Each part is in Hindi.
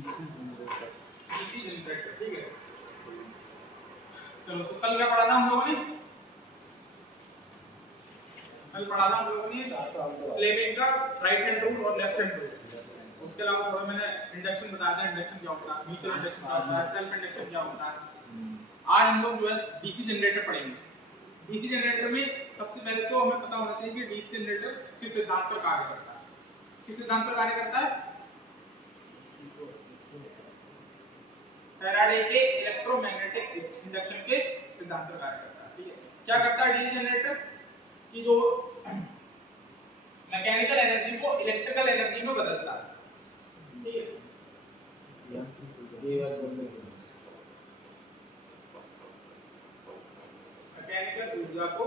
डीसी जनरेटर, ठीक है। चलो, तो कल क्या पढ़ा था हम लोगों ने? कल पढ़ा था हम लोगों ने फ्लेमिंग का राइट हैंड रूल और लेफ्ट हैंड रूल। उसके अलावा थोड़ा मैंने इंडक्शन बताया था, इंडक्शन क्या होता है, म्यूचुअल इंडक्शन क्या होता है, सेल्फ इंडक्शन क्या होता है। आज हम लोग जो है डीसी जनरेटर पढ़ेंगे। डीसी जनरेटर में सबसे पहले तो हमें पता होना चाहिए कि डीसी जनरेटर किस सिद्धांत पर कार्य करता है। किस सिद्धांत पर कार्य करता है? फैराडे के इलेक्ट्रोमैग्नेटिक इंडक्शन के सिद्धांत पर कार्य करता है, ठीक है। क्या करता है डीसी जनरेटर कि जो मैकेनिकल एनर्जी को इलेक्ट्रिकल एनर्जी में बदलता है, ठीक है। मैकेनिकल ऊर्जा को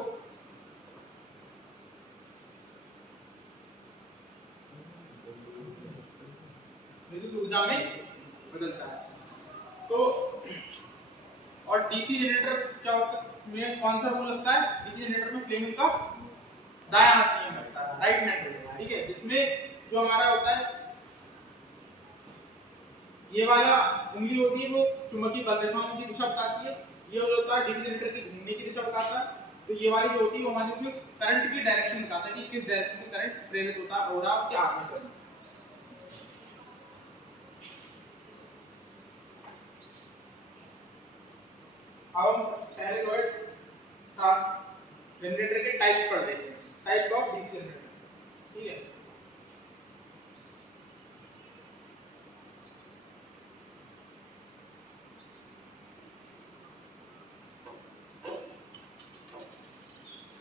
विद्युत ऊर्जा में बदलता है। तो और डीसी जनरेटर क्या होता है, में कौन सा रूल लगता है? डीसी जनरेटर में फ्लेमिंग का दायां हाथ नियम लगता है, राइट हैंड रूल, ठीक है। जिसमें जो हमारा होता है, ये वाला उंगली होती है वो चुंबकीय बल रेखाओं की दिशा बताती है। ये जो होता है डीसी जनरेटर की घूमने की दिशा बताता है। तो ये वाली जो होती है वो हमारी उसमें करंट की डायरेक्शन बताता है कि किस डायरेक्शन में करंट प्रेरित होता है, हो रहा है उसके आर्मेचर में। अब हम पहले जो है जनरेटर के टाइप्स पढ़ लेते हैं, टाइप्स ऑफ डीसी जनरेटर, ठीक है।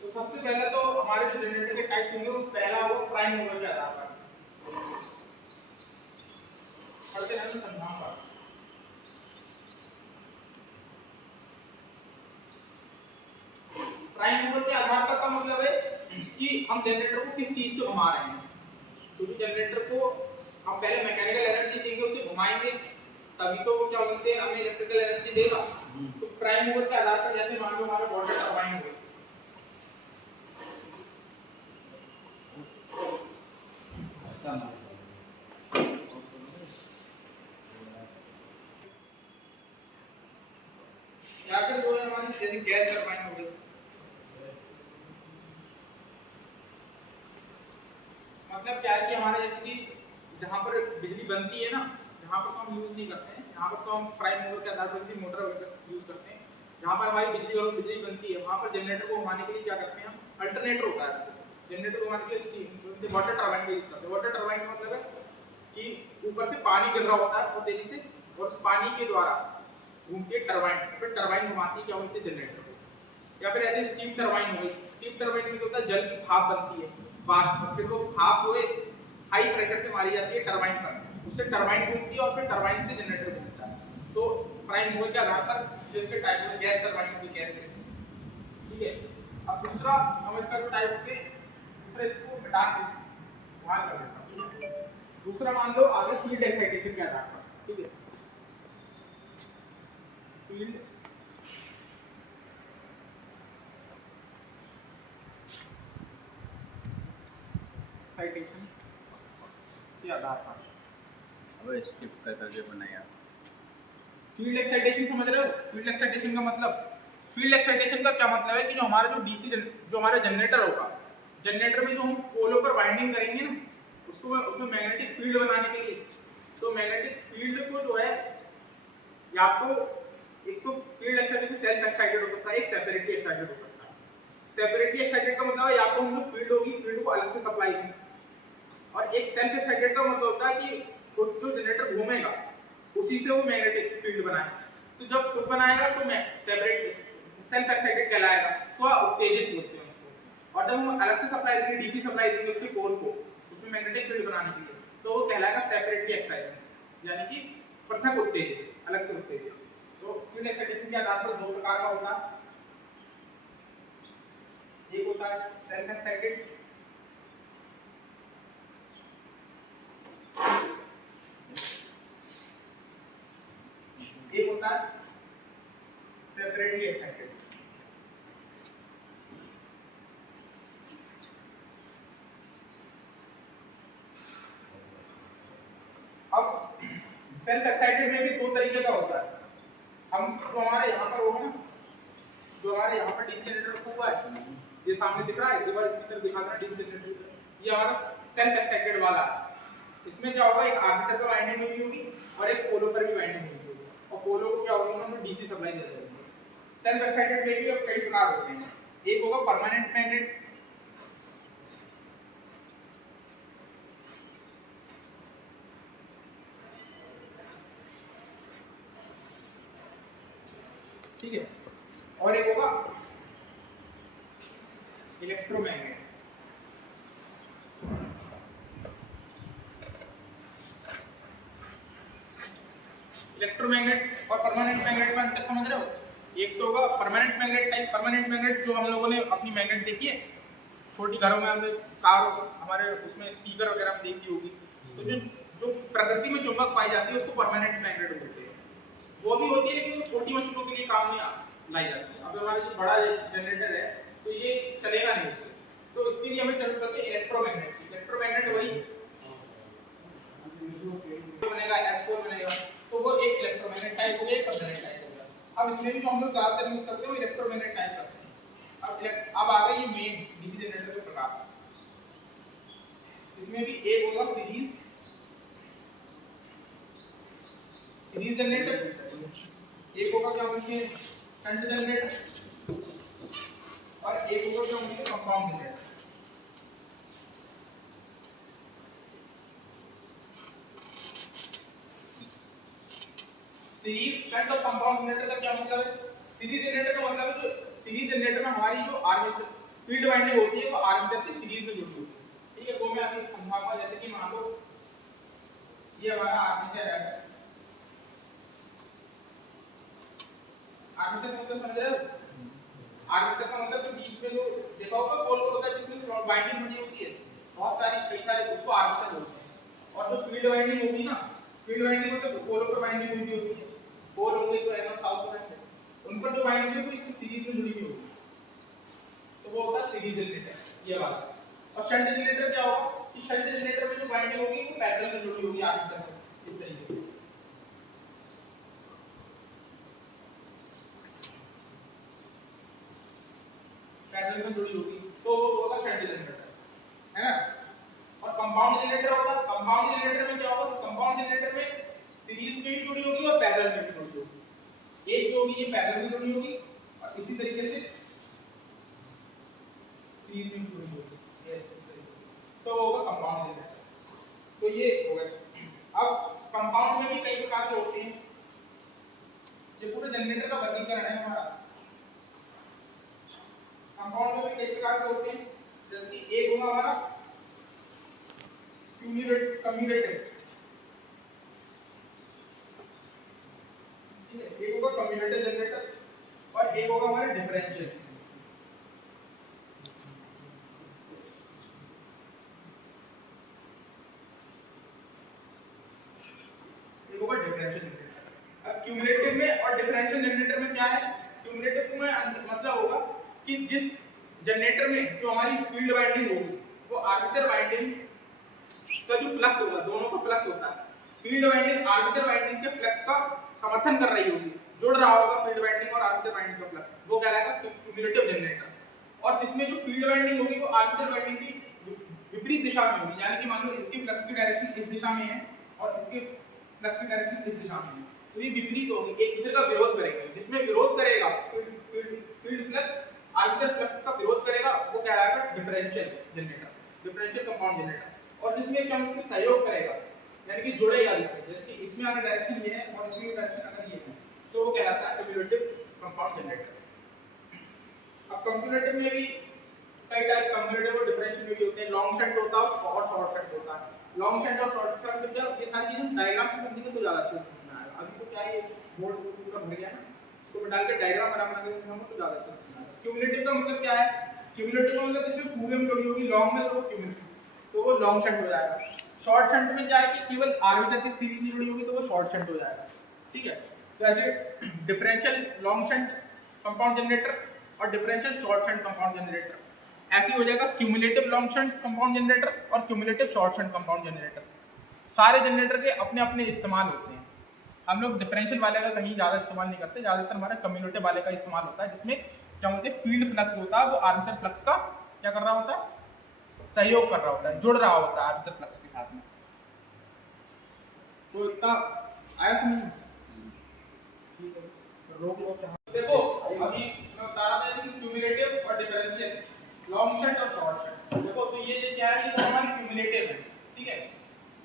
तो सबसे पहले तो हमारे जो जनरेटर के टाइप्स होंगे वो पहला वो प्राइम मूवर के आधार पर पढ़ते हैं, मैं समझाऊंगा। प्राइम मूवर के आधार पर का मतलब है कि हम जनरेटर को किस चीज से घुमा रहे हैं। क्योंकि जनरेटर को हम पहले मैकेनिकल एनर्जी देंगे, उसे घुमाएंगे, तभी तो वो क्या बोलते हैं हमें इलेक्ट्रिकल एनर्जी देगा। तो प्राइम मूवर के आधार पर जैसे मान लो हमारे वाटर टरबाइन हुए, या फिर जो है हमारी जैसे गैस टरबाइन हो गई। मतलब क्या है कि हमारे जैसे कि जहाँ पर बिजली बनती है ना, जहाँ पर तो हम यूज नहीं करते हैं, यहाँ पर तो हम प्राइम मूवर के आधार पर भी मोटर वगैरह यूज करते हैं। जहाँ पर हमारी बिजली बनती है वहाँ पर जनरेटर को घुमाने के लिए क्या करते हैं हम, अल्टरनेटर होता है। जनरेटर को घुमाने के लिए स्टीम वाटर टरबाइन का यूज करते हैं। वाटर टरबाइन का मतलब है कि ऊपर से पानी गिर रहा होता है बहुत तेजी से, और उस पानी के द्वारा घूम के टरबाइन, फिर टरबाइन घुमाती है क्या बोलते हैं जनरेटर को। या फिर ऐसे स्टीम टरबाइन हो गई। स्टीम टरबाइन में क्या होता है, जल की भाप बनती है वाष्प, फिर वो भाप जो है हाई प्रेशर से मारी जाती है टरबाइन पर, उससे टरबाइन घूमती है और फिर टरबाइन से जनरेटर घूमता है। तो प्राइम मूवर के आधार पर जो इसके टाइप है, गैस टरबाइन होगी, गैस से, ठीक है। अब दूसरा हम इसका जो टाइप के दूसरा इसको मिटा के बाहर कर देता हूं। दूसरा मान लो आगे फील्ड एक्साइटेशन के आधार पर, ठीक है। फील्ड एक्साइटेशन के आधार पर, अब स्किप करके बनाया। फील्ड एक्साइटेशन समझ रहे हो? फील्ड एक्साइटेशन का मतलब, फील्ड एक्साइटेशन का क्या मतलब है कि जो हमारा जो डीसी जो हमारा जनरेटर होगा, जनरेटर में जो हम पोलों पर वाइंडिंग करेंगे ना, उसको उसमें मैग्नेटिक फील्ड बनाने के लिए, तो मैग्नेटिक फील्ड को जो है या तो एक तो फील्ड एक्साइटेड सेल्फ एक्साइटेड हो सकता है, एक सेपरेटली एक्साइटेड हो सकता है। सेपरेटली एक्साइटेड का मतलब है या तो हम जो फील्ड होगी फील्ड को अलग से सप्लाई दें, और एक सेल्फ एक्साइटेड का मतलब होता है कि जो जनरेटर घूमेगा उसी से वो मैग्नेटिक फील्ड बनाए। तो जब खुद बनाएगा तो मैं सेपरेट सेल्फ एक्साइटेड कहलाएगा, स्व उत्तेजित बोलते हैं उसको। और जब हम अलग से सप्लाई देंगे, डीसी सप्लाई देंगे उसके कोर को, उसमें मैग्नेटिक फील्ड बनाने के लिए, तो वो कहलाएगा सेपरेटली एक्साइटेड, यानी कि पृथक उत्तेजित, अलग से उत्तेजित। तो फील्ड एक्साइटेशन के आधार पर दो प्रकार का होता है, एक होता है सेल्फ एक्साइटेड, एक होता है सेपरेटली एक्साइटेड। अब सेल्फ एक्साइटेड में भी दो तरीके का होता है। हम जो हमारे यहाँ पर होगा ना, जो हमारे यहाँ पर डीसी जनरेटर रखा हुआ है, ये सामने दिख रहा है, एक बार इसकी तरफ दिखा देना डीसी जनरेटर, ये हमारा सेल्फ एक्साइटेड वाला है। इसमें क्या होगा, एक आर्मेचर पर वाइंडिंग हुई होगी और एक पोलो पर भी वाइंडिंग हुई होगी, और पोलो को क्या होगा, हम डीसी सप्लाई दे देंगे। सेल्फ एक्साइटेड में भी अब कई प्रकार होते हैं। एक होगा परमानेंट मैग्नेट, ठीक है, और एक होगा इलेक्ट्रोमैग्नेट। इलेक्ट्रोमैग्नेट और परमानेंट मैग्नेट में अंतर समझ रहे हो? एक तो होगा permanent magnet type. Permanent magnet जो हम लोगों ने अपनी मैग्नेट देखी है छोटी घरों में, हमने कार हमारे उसमें स्पीकर वगैरह में देखी होगी, तो जो जो प्रकृति में चुंबक पाई जाती है उसको परमानेंट मैग्नेट बोलते हैं। वो भी होती है लेकिन वो छोटी मशीनों के लिए काम में लाई जाती है। अब हमारा जो बड़ा जनरेटर है तो ये चलेगा नहीं उससे, तो इसके लिए हमें जरूरत पड़ती है इलेक्ट्रोमैग्नेट की। इलेक्ट्रोमैग्नेट वही बनेगा, एस4 बनेगा, तो वो एक इलेक्ट्रोमैग्नेट टाइप हो गया, एक परमानेंट टाइप हो गया। अब इसमें भी जो हम लोग ज्यादातर यूज करते हैं वो इलेक्ट्रोमैग्नेट टाइप करते हैं। अब आ गए ये मेन डीसी जनरेटर के प्रकार। इसमें भी एक होगा सीरीज जनरेटर, एक होगा क्या बोलते हैं शंट जनरेटर, और एक होगा क्या बोलते हैं कंपाउंड जनरेटर। सीरीज, शंट और कंपाउंड जनरेटर का क्या मतलब है? सीरीज जनरेटर का मतलब है जो सीरीज जनरेटर में हमारी जो आर्मेचर फील्ड वाइंडिंग होती है वो आर्मेचर की सीरीज में जुड़ी होती है, ठीक है। वो मैं आपको समझाऊंगा। जैसे कि मान लो ये हमारा आर्मेचर है, आर्मेचर का मतलब समझ रहे हो? आर्मेचर का मतलब जो बीच में जो देखा होगा पोल होता है जिसमें वाइंडिंग बनी होती है, बहुत सारी कई सारे, उसको आर्मेचर बोलते हैं। और जो फील्ड वाइंडिंग होती है ना, फील्ड वाइंडिंग मतलब पोल पर वाइंडिंग हुई होती है, पोल हो गई तो एनोड साउथ पोल है, उन पर जो वाइंडिंग होगी वो इसकी सीरीज में जुड़ी हुई होगी, तो वो होता है सीरीज जनरेटर, ये वाला। और शंट जनरेटर क्या होगा कि शंट जनरेटर में जो वाइंडिंग होगी वो पैरेलल में जुड़ी होगी आर्मेचर में, इस तरीके से पैरेलल में जुड़ी होगी, तो वो होगा शंट जनरेटर, है ना। और कंपाउंड जनरेटर होगा, कंपाउंड जनरेटर में क्या होगा, कंपाउंड जनरेटर में सीरीज में भी जुड़ी होगी और पैरेलल में भी जुड़ी होगी। एक जो होगी ये पैरेलल में जुड़ी होगी और इसी तरीके से सीरीज में जुड़ी होगी, तो होगा कंपाउंड जनरेटर। तो ये हो गया। अब कंपाउंड में भी कई प्रकार के होते हैं, ये पूरे जनरेटर का वर्गीकरण है हमारा। कंपाउंड में भी कई प्रकार के होते हैं, जैसे कि एक होगा हमारा कम्यूटेटिव, ठीक है, एक होगा कम्यूटेटिव जनरेटर और एक होगा हमारा डिफरेंशियल। एक होगा डिफरेंशियल जनरेटर। अब क्यूमुलेटिव में और डिफरेंशियल जनरेटर में क्या है? क्यूमुलेटिव में मतलब होगा कि जिस जनरेटर में जो हमारी फील्ड वाइंडिंग होगी वो आर्मेचर वाइंडिंग का जो फ्लक्स होगा, दोनों का फ्लक्स होता है, फील्ड वाइंडिंग आर्मेचर वाइंडिंग के फ्लक्स का समर्थन कर रही होगी, जुड़ रहा होगा फील्ड वाइंडिंग और आर्मेचर वाइंडिंग का फ्लक्स, वो कहलाएगा क्यूमुलेटिव जनरेटर। और इसमें जो फील्ड वाइंडिंग होगी वो आर्मेचर वाइंडिंग की विपरीत दिशा में होगी, यानी कि मान लो इसके फ्लक्स की डायरेक्शन इस दिशा में है और इसके फ्लक्स की डायरेक्शन इस दिशा में है, तो ये विपरीत होगी, एक दूसरे का विरोध करेंगे। जिसमें विरोध करेगा फील्ड फ्लक्स आर्मेचर फ्लक्स का विरोध करेगा वो कहलाएगा differential generator, differential compound generator. और जिसमें क्या मतलब सहयोग करेगा, यानी कि जुड़ेगा, जैसे कि इसमें अगर डायरेक्शन ये है और इसमें डायरेक्शन अगर ये है तो वो कहलाता है कम्यूटेटिव कंपाउंड जनरेटर। अब कम्यूटेटिव में भी कई टाइप, कम्यूटेटिव और डिफरेंशियल में भी होते हैं। लॉन्ग शंट होता है और शॉर्ट शंट होता है। लॉन्ग शंट और शॉर्ट शंट में जब ये सारी चीजें डायग्राम से समझेंगे तो ज्यादा अच्छे से समझ में आएगा। अभी तो क्या है, बोर्ड पूरा भर गया ना, इसको मैं डाल के डायग्राम बना के समझाऊंगा तो ज्यादा अच्छा समझ में आएगा। क्यूमुलेटिव का मतलब क्या है? क्यूमुलेटिव का मतलब इसमें पूरे में जुड़ी होगी, लॉन्ग में तो क्यूमुलेटिव, तो वो लॉन्ग शंट हो जाएगा। शॉर्ट शंट में क्या है कि केवल आर्मेचर की सीरीज में जुड़ी होगी तो वो शॉर्ट शंट हो जाएगा, ठीक है। तो ऐसे differential long shunt compound generator और differential short shunt compound generator ऐसे हो जाएगा cumulative long shunt compound generator और cumulative short shunt compound generator. सारे जनरेटर के अपने अपने इस्तेमाल होते हैं, हम लोग डिफरेंशियल वाले का कहीं ज़्यादा इस्तेमाल नहीं करते, ज़्यादातर हमारा कम्युटेटिव वाले का इस्तेमाल होता है, जिसमें क्या बोलते हैं फील्ड फ्लक्स होता है वो आर्मेचर फ्लक्स का क्या कर रहा होता है, सहयोग कर रहा होता है, जुड़ रहा होता है आर्मेचर फ्लक्स के साथ में। तो इतना आया समझ? ठीक है, तो रोक लो क्या। देखो अभी मैं बता रहा था कि क्यूमुलेटिव और डिफरेंशियल, लॉन्ग शॉट और शॉर्ट शॉट। देखो तो ये क्या है, ये तो हमारी क्यूमुलेटिव है, ठीक है।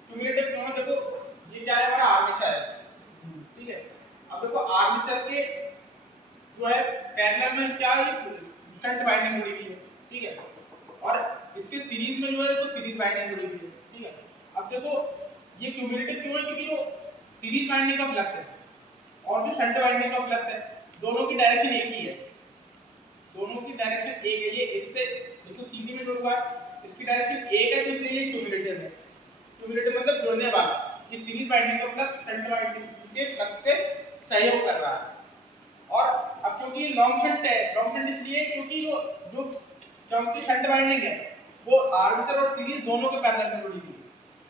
क्यूमुलेटिव क्यों है, देखो ये क्या है, हमारा आर्मेचर है, ठीक है। अब देखो आर्मेचर के जो है पैरेलल में क्या है, शंट वाइंडिंग जुड़ी हुई है, ठीक है। और इसके सीरीज में जो है तो सीरीज वाइंडिंग जुड़ी हुई है, ठीक है। अब देखो ये क्यूमुलेटिव क्यों है, क्योंकि वो सीरीज वाइंडिंग का फ्लक्स है और जो शंट वाइंडिंग का फ्लक्स है, दोनों की डायरेक्शन एक ही है, दोनों की डायरेक्शन एक है। ये इससे देखो सीधी में जुड़ हुआ है, इसकी डायरेक्शन एक है, तो इसलिए ये क्यूमुलेटिव है। क्यूमुलेटिव मतलब जुड़ने वाला। ये सीरीज वाइंडिंग का फ्लक्स शंट वाइंडिंग के फ्लक्स के सहयोग कर रहा है। और अब क्योंकि ये लॉन्ग शंट है, लॉन्ग शंट इसलिए क्योंकि वो जो क्योंकि शंट वाइंडिंग है वो आर्मेचर और सीरीज दोनों के पैरेलल में जुड़ी हुई है,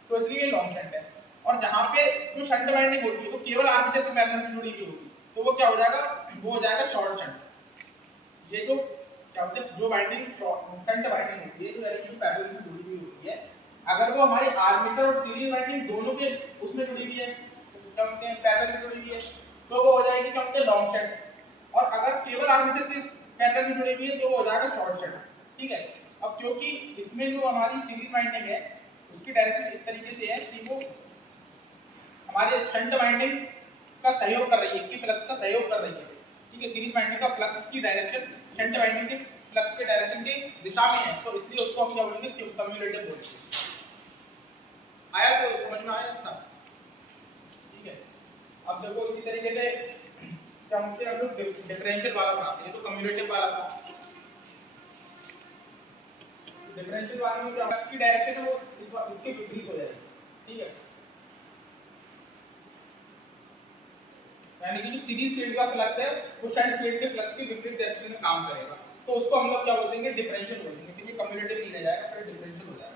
तो इसलिए ये लॉन्ग शंट है। और जहां पे जो शंट वाइंडिंग होती है वो केवल आर्मेचर के पैरेलल में जुड़ी हुई होगी, तो वो क्या हो जाएगा, वो हो जाएगा शॉर्ट शंट। ये जो क्या बोलते हैं, जो वाइंडिंग शंट वाइंडिंग होती है, जो यानी कि पैरेलल में जुड़ी हुई होती है, अगर वो हमारी आर्मेचर और सीरीज वाइंडिंग दोनों के उसमें जुड़ी हुई है, क्या बोलते हैं पैरेलल में जुड़ी हुई है, तो वो हो जाएगी क्या बोलते हैं लॉन्ग शंट। और अगर केवल आर्मेचर के पैरेलल में जुड़ी हुई है तो वो हो जाएगा शॉर्ट शंट, ठीक है। अब क्योंकि इसमें जो हमारी सीरीज वाइंडिंग है उसकी डायरेक्शन इस तरीके से है कि वो हमारे शंट वाइंडिंग का सहयोग कर रही है, कि फ्लक्स का सहयोग कर रही है, ठीक है। सीरीज वाइंडिंग का फ्लक्स की डायरेक्शन शंट वाइंडिंग के फ्लक्स के डायरेक्शन की दिशा में है, तो इसलिए उसको हम क्या बोलेंगे, कम्युलेटिव बोलेंगे। आया तो समझ में आया था, ठीक है। अब देखो इसी तरीके से क्या बोलते हैं हम लोग डिफरेंशियल वाला बनाते हैं, तो कम्युलेटिव वाला था। डिफरेंशियल वाले में जो फ्लक्स की डायरेक्शन है वो इसके विपरीत हो जाएगी, ठीक है। यानी कि जो सीरीज फील्ड का फ्लक्स है वो शंट फील्ड के फ्लक्स के विपरीत डायरेक्शन में काम करेगा, तो उसको हम लोग क्या बोलेंगे, डिफरेंशियल बोलेंगे। क्योंकि कम्युलेटिव नहीं रह जाएगा, फिर डिफरेंशियल हो जाएगा।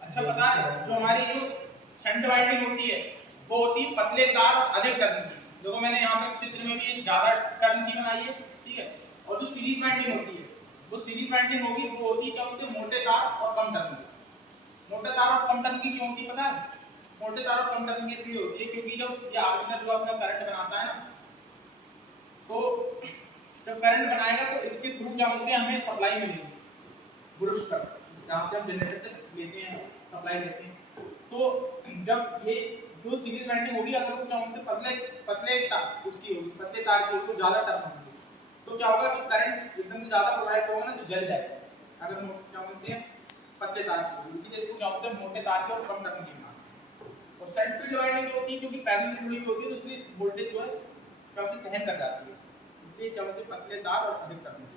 अच्छा पता है, जो हमारी जो शंट वाइंडिंग होती है वो होती है पतले तार और अधिक टर्न की। देखो मैंने यहाँ पे चित्र में भी ज्यादा टर्न की बनाई है, ठीक है। और जो सीरीज वाइंडिंग होती है, वो सीरीज वाइंडिंग होगी वो होती है क्या बोलते हैं, मोटे तार और कम टर्न की। मोटे तार और कम टर्न की क्यों होती है पता है? मोटे तार और कम टर्न की इसलिए होती है क्योंकि जब ये आर्मेचर जो अपना करंट बनाता है ना, तो जब करंट बनाएगा तो इसके थ्रू क्या बोलते हैं, हमें सप्लाई मिलेगी ब्रश पर, जहाँ पे हम जनरेटर से लेते हैं सप्लाई लेते हैं। तो जब ये जो सीरीज वाइंडिंग होगी, अगर वो क्या बोलते हैं पतले पतले तार उसकी होगी, पतले तार की उसको ज्यादा टर्न होगी, तो क्या होगा कि करंट एकदम से ज्यादा प्रवाहित होगा ना, तो जल जाएगा। अगर क्या बोलते हैं पतले तार की होगी, इसीलिए इसको क्या बोलते हैं मोटे तार की और कम टर्न की मांग। और शंट फील्ड वाइंडिंग जो होती है क्योंकि पैरेलल में जुड़ी हुई होती है, तो इसलिए वोल्टेज जो है क्या बोलते हैं सहन कर जाती है, इसलिए क्या बोलते हैं पतले तार और अधिक टर्न की।